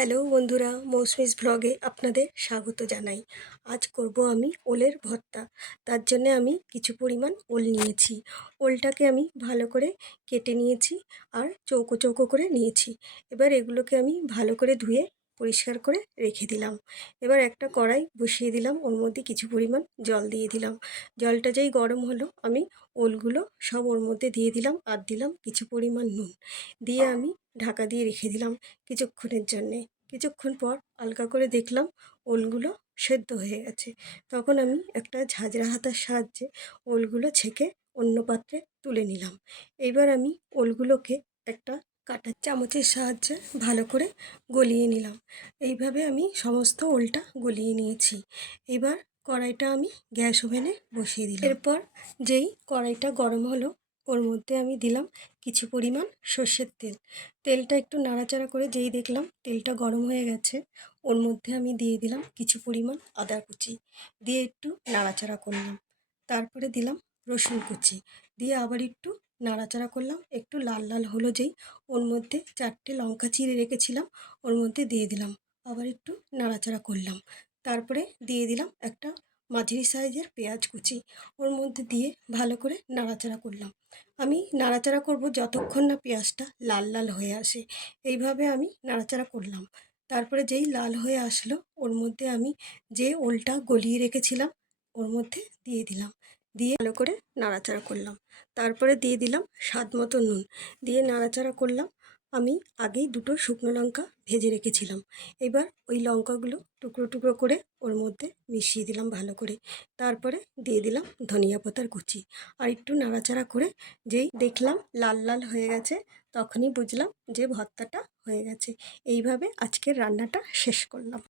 Hello বন্ধুরা, মৌসুমিস ভ্লগে আপনাদের স্বাগত জানাই। আজ করব আমি ওলের ভর্তা। তার জন্য আমি কিছু পরিমাণ ওল নিয়েছি। ওলটাকে আমি ভালো করে কেটে নিয়েছি আর চৌকো চৌকো করে নিয়েছি। এবার এগুলোকে আমি ভালো করে ধুয়ে পরিষ্কার করে রেখে দিলাম। এবার একটা কড়াই বসিয়ে দিলাম, ওর মধ্যে কিছু পরিমাণ জল দিয়ে দিলাম। জলটা যেই গরম হলো, আমি ওলগুলো সব ওর মধ্যে দিয়ে দিলাম আর দিলাম কিছু পরিমাণ নুন। দিয়ে আমি ঢাকা দিয়ে রেখে দিলাম কিছুক্ষণের জন্যে। কিছুক্ষণ পর হালকা করে দেখলাম ওলগুলো সেদ্ধ হয়ে গেছে। তখন আমি একটা ঝাঁঝরা হাতার সাহায্যে ওলগুলো ছেঁকে অন্য পাত্রে তুলে নিলাম। এইবার আমি ওলগুলোকে একটা কাঁটার চামচের সাহায্যে ভালো করে গলিয়ে নিলাম। এইভাবে আমি সমস্ত ওলটা গলিয়ে নিয়েছি। এবার কড়াইটা আমি গ্যাস ওভেনে বসিয়ে দিলাম। এরপর যেই কড়াইটা গরম হলো, ওর মধ্যে আমি দিলাম কিছু পরিমাণ সর্ষের তেল। তেলটা একটু নাড়াচাড়া করে যেই দেখলাম তেলটা গরম হয়ে গেছে, ওর মধ্যে আমি দিয়ে দিলাম কিছু পরিমাণ আদা কুচি। দিয়ে একটু নাড়াচাড়া করলাম। তারপরে দিলাম রসুন কুচি। দিয়ে আবার একটু নাড়াচাড়া করলাম, একটু লাল লাল হলো যেই, ওর মধ্যে চারটে লঙ্কা চিড়ে রেখেছিলাম, ওর মধ্যে দিয়ে দিলাম। আবার একটু নাড়াচাড়া করলাম। তারপরে দিয়ে দিলাম একটা মাঝারি সাইজের পেঁয়াজ কুচি, ওর মধ্যে দিয়ে ভালো করে নাড়াচাড়া করলাম। আমি নাড়াচাড়া করব যতক্ষণ না পেঁয়াজটা লাল লাল হয়ে আসে, এইভাবে আমি নাড়াচাড়া করলাম। তারপরে যেই লাল হয়ে আসলো, ওর মধ্যে আমি যে ওলটা গলিয়ে রেখেছিলাম, ওর মধ্যে দিয়ে দিলাম। দিয়ে ভালো করে নাড়াচাড়া করলাম। তারপরে দিয়ে দিলাম স্বাদ মতো নুন। দিয়ে নাড়াচাড়া করলাম। আমি আগেই দুটো শুকনো লঙ্কা ভেজে রেখেছিলাম। এবার ওই লঙ্কাগুলো টুকরো টুকরো করে ওর মধ্যে মিশিয়ে দিলাম ভালো করে। তারপরে দিয়ে দিলাম ধনিয়া পাতার কুচি। আর একটু নাড়াচাড়া করে যেই দেখলাম লাল লাল হয়ে গেছে, তখনই বুঝলাম যে ভর্তাটা হয়ে গেছে। এইভাবে আজকের রান্নাটা শেষ করলাম।